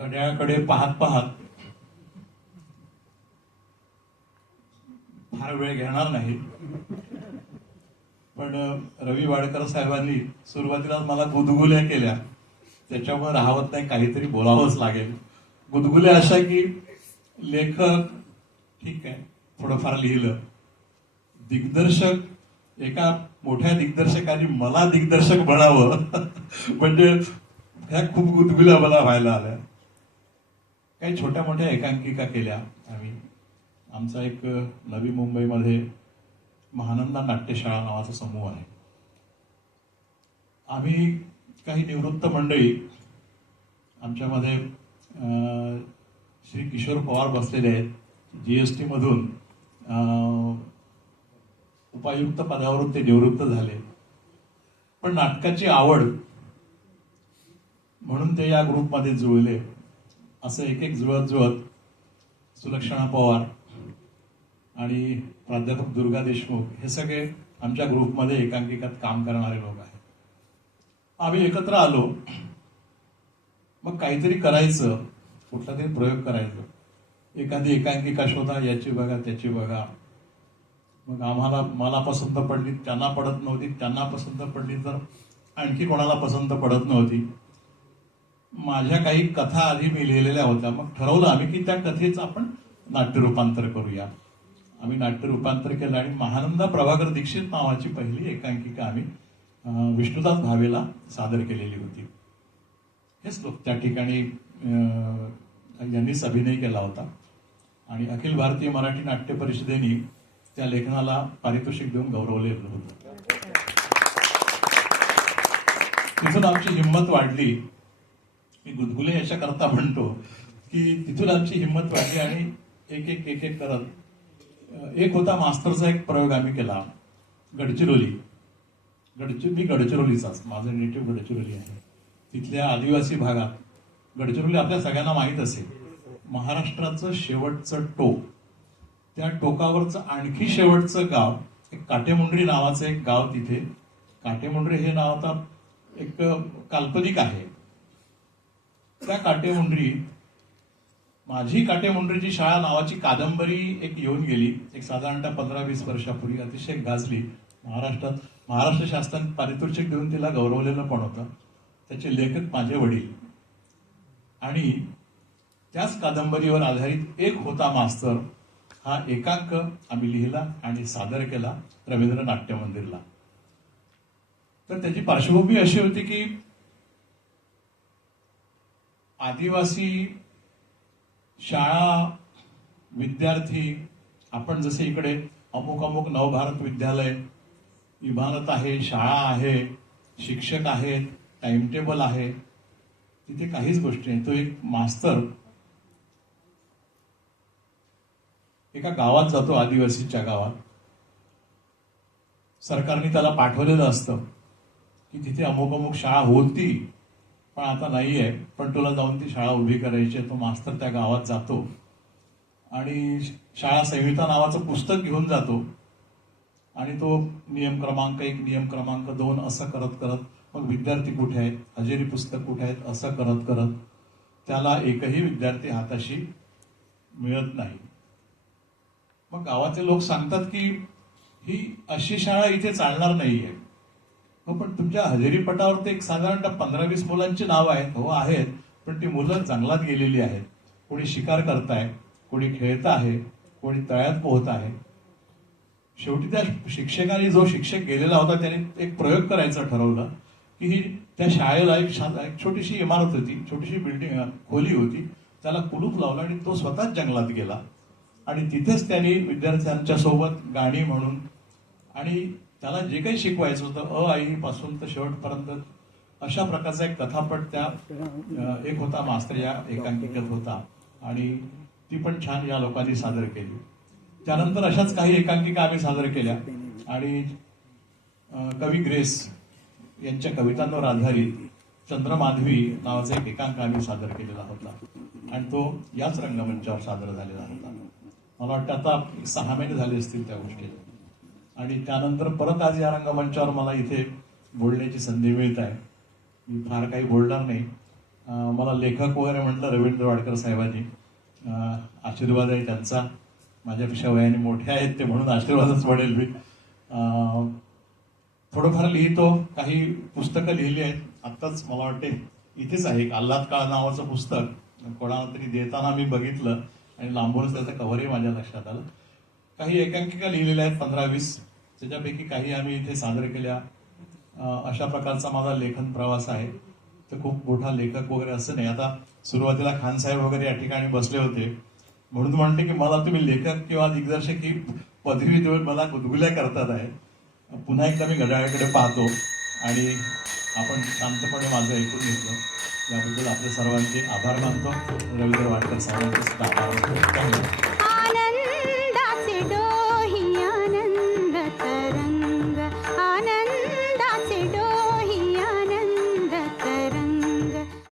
घड्याळाकडे पाहत पाहत फार वेळ घेणार नाही, पण रवी वाडकर साहेबांनी सुरुवातीला मला गुदगुल्या केल्या, त्याच्यामुळे राहवत नाही, काहीतरी बोलावंच लागेल. गुदगुल्या अशा की लेखक ठीक आहे, थोडंफार लिहिलं, दिग्दर्शक एका मोठ्या दिग्दर्शकाने मला दिग्दर्शक बनावं म्हणजे ह्या खूप गुदगुल्या मला व्हायला आल्या. काही छोट्या मोठ्या एकांकिका केल्या आम्ही. आमचा एक नवी मुंबईमध्ये महानंदा नाट्यशाळा नावाचा समूह आहे. आम्ही काही निवृत्त मंडळी, आमच्यामध्ये श्री किशोर पवार बसलेले आहेत, जीएसटी मधून उपायुक्त पदावरून ते निवृत्त झाले, पण नाटकाची आवड म्हणून ते या ग्रुपमध्ये जुळले. असं एक एक जुळत जुळत सुलक्षणा पवार आणि प्राध्यापक दुर्गा देशमुख हे सगळे आमच्या ग्रुपमध्ये एकांकिकात काम करणारे लोक आहेत. आम्ही एकत्र आलो, मग काहीतरी करायचं, कुठला तरी प्रयोग करायचा. एखादी एकांकिका शोधा, याची बघा त्याची बघा. मग मला पसंत पडली, त्यांना पडत नव्हती, त्यांना पसंत पडली तर आणखी कोणाला पसंत पडत नव्हती. माझ्या काही कथा आधी मी लिहिलेल्या होत्या, मग ठरवलं आम्ही की त्या कथेचं आपण नाट्य रूपांतर करूया. आम्ही नाट्य रूपांतर केलं आणि महानंदा प्रभाकर दीक्षित नावाची पहिली एकांकिका आम्ही विष्णुदास भावेला सादर केलेली होती. हेच लोक त्या ठिकाणी यांनीच अभिनय केला होता आणि अखिल भारतीय मराठी नाट्य परिषदेने त्या लेखनाला पारितोषिक देऊन गौरवलेलं होतं. तिथून आमची हिंमत वाढली. मी गुदगुले याच्याकरता म्हणतो की तिथून आमची हिंमत वाढली आणि एक एक एक एक करत एक होता मास्तरचा एक प्रयोग आम्ही केला. गडचिरोली, मी गडचिरोलीचाच, माझं नेटिव्ह गडचिरोली आहे. तिथल्या आदिवासी भागात, गडचिरोली आपल्या सगळ्यांना माहीत असेल, महाराष्ट्राचं शेवटचं टोक, त्या टोकावरचं आणखी शेवटचं गाव एक काटेमुंडरी नावाचं एक गाव. तिथे काटेमुंडरी हे नाव आता एक काल्पनिक आहे. त्या काटेमुंडरी माझी काटेमुंडरीची शाळा नावाची कादंबरी एक येऊन गेली, एक साधारणतः 15-20 वर्षापूर्वी, अतिशय गाजली. महाराष्ट्र शासनाने पारितोषिक देऊन तिला गौरवलेलं पण होतं. त्याचे लेखक माझे वडील. आणि त्याच कादंबरीवर आधारित एक होता मास्तर हा एकांक आम्ही लिहिला आणि सादर केला रवींद्र नाट्य मंदिरला. तर त्याची पार्श्वभूमी अशी होती की आदिवासी शाळा, विद्यार्थी, आपण जसे इकडे अमुक अमुक नवभारत विद्यालय, इमारत आहे, शाळा आहे, शिक्षक आहेत, टाइम टेबल आहे, तिथे काहीच गोष्टी नाही. तो एक मास्तर एका गावात जातो, आदिवासीच्या गावात. सरकारने त्याला पाठवलेलं असतं की तिथे अमुक अमुक शाळा होती पण आता नाहीये, पण तुला जाऊन ती शाळा उभी करायची आहे. तो मास्तर त्या गावात जातो आणि शाळा संहिता नावाचं पुस्तक घेऊन जातो आणि तो नियम क्रमांक 1, नियम क्रमांक 2 असं करत करत, मग विद्यार्थी कुठे आहेत, हजेरी पुस्तक कुठे आहेत, असं करत करत त्याला एकही विद्यार्थी हाताशी मिळत नाही. मग गावाचे लोक सांगतात की ही अशी शाळा इथे चालणार नाहीये. पण तुमच्या हजेरी पटावर ते एक साधारणतः 15-20 मुलांची नावं आहेत. हो आहेत, पण ती मुलं जंगलात गेलेली आहेत. कोणी शिकार करताय, कोणी खेळत आहे, कोणी तळ्यात पोहत आहे. शेवटी त्या शिक्षकाने, जो शिक्षक गेलेला होता, त्याने एक प्रयोग करायचं ठरवलं की ही त्या शाळेला एक छोटीशी इमारत होती, छोटीशी बिल्डिंग, खोली होती, त्याला कुलूप लावलं आणि तो स्वतःच जंगलात गेला आणि तिथेच त्यांनी विद्यार्थ्यांच्या सोबत गाणी म्हणून आणि त्याला जे काही शिकवायचं होतं, आई पासून तर शेवटपर्यंत, अशा प्रकारचा एक कथापट त्या एक होता मास्तर या एकांकिकेत होता आणि ती पण छान या लोकांनी सादर केली. त्यानंतर अशाच काही एकांकिका आम्ही सादर केल्या आणि कवी ग्रेस यांच्या कवितांवर आधारित चंद्रमाधवी नावाचा एक एकांक आम्ही सादर केलेला होता आणि तो याच रंगमंचावर सादर झालेला होता. मला वाटतं आता 6 महिने झाले असतील त्या गोष्टीला. आणि त्यानंतर परत आज या रंगमंचावर मला इथे बोलण्याची संधी मिळत आहे. मी फार काही बोलणार नाही. मला लेखक वगैरे म्हटलं रवींद्र वाडकर साहेबांनी. आशीर्वाद आहे त्यांचा, माझ्यापेक्षा वयाने मोठे आहेत ते म्हणून आशीर्वादच म्हणेल मी. थोडंफार लिहितो, काही पुस्तकं लिहिली आहेत. आत्ताच मला वाटते इथेच आहे एक आल्हाद काळ नावाचं पुस्तक कोणाला तरी देताना मी बघितलं आणि लांबूनच त्याचं कव्हरही माझ्या लक्षात आलं. काही एकांकिका लिहिलेल्या आहेत 15-20, त्याच्यापैकी काही आम्ही इथे सादर केल्या. अशा प्रकारचा माझा लेखन प्रवास आहे. तर खूप मोठा लेखक वगैरे असं नाही. आता सुरुवातीला खान साहेब वगैरे या ठिकाणी बसले होते म्हणून म्हणते की मला तुम्ही लेखक किंवा दिग्दर्शक ही पदवी देऊन मला गुदगुल्या करतात आहे. पुन्हा एकदा मी घड्याळाकडे पाहतो आणि आपण शांतपणे माझं ऐकून घेतलं याबद्दल आपल्या सर्वांचे आभार मानतो. रवींद्र वाडकर साहेबांचे सुद्धा आभार मानतो. धन्यवाद.